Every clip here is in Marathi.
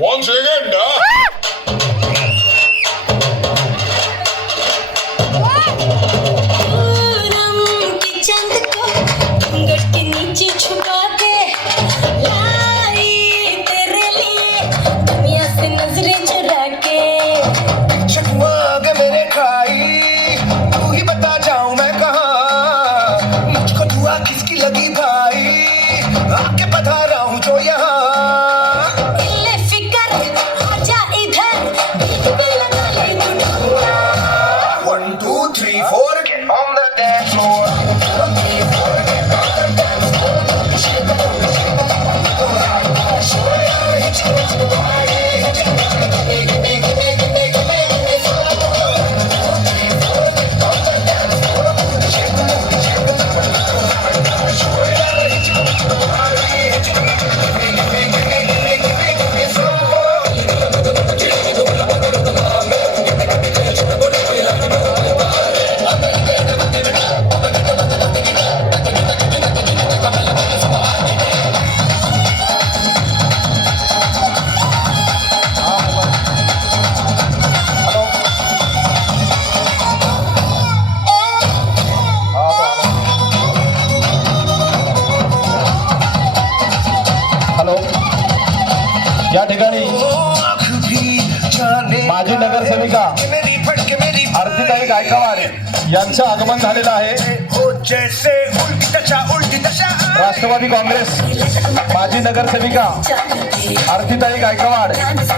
One second. किसकी लगी भाई आके बता रहा हूँ जो यहाँ फिकर आजा इधर 1 2 3 4 get on the dance floor या ठिकाणी माजी नगरसेविका आरतीताई गायकवाड यांचं आगमन झालेलं आहे. राष्ट्रवादी काँग्रेस माजी नगरसेविका आरतीताई गायकवाड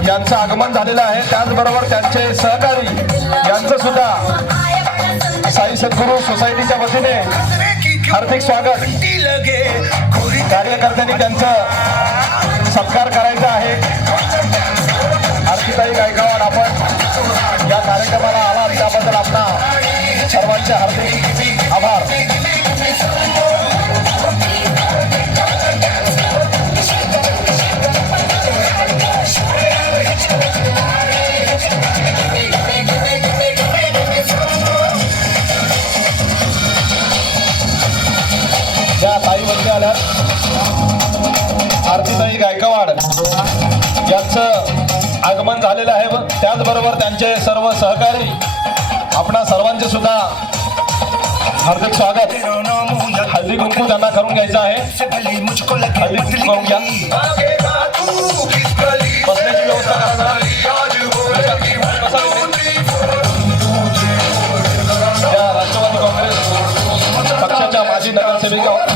यांचं आगमन झालेलं आहे. त्याचबरोबर त्यांचे सहकारी यांचं सुद्धा साई सद्गुरू सोसायटीच्या वतीने हार्दिक स्वागत. कार्यकर्त्यांनी त्यांचं सत्कार करायचा आहे. आरतीताई गायकवाड, आपण या कार्यक्रमाला आलात त्याबद्दल आपणा सर्वांचे हार्दिक आभार. या ताई वरती आल्यात. आरतीताई गायकवाड यांचं आगमन झालेलं आहे. त्याचबरोबर त्यांचे सर्व सहकारी आपणा सर्वांचे सुद्धा हार्दिक स्वागत. हल्दी कुंकू त्यांना करून घ्यायचं आहे. हल्दी कुंकू करून घ्या. बसण्याची व्यवस्था करा. या राष्ट्रवादी काँग्रेस पक्षाच्या माजी नगरसेविका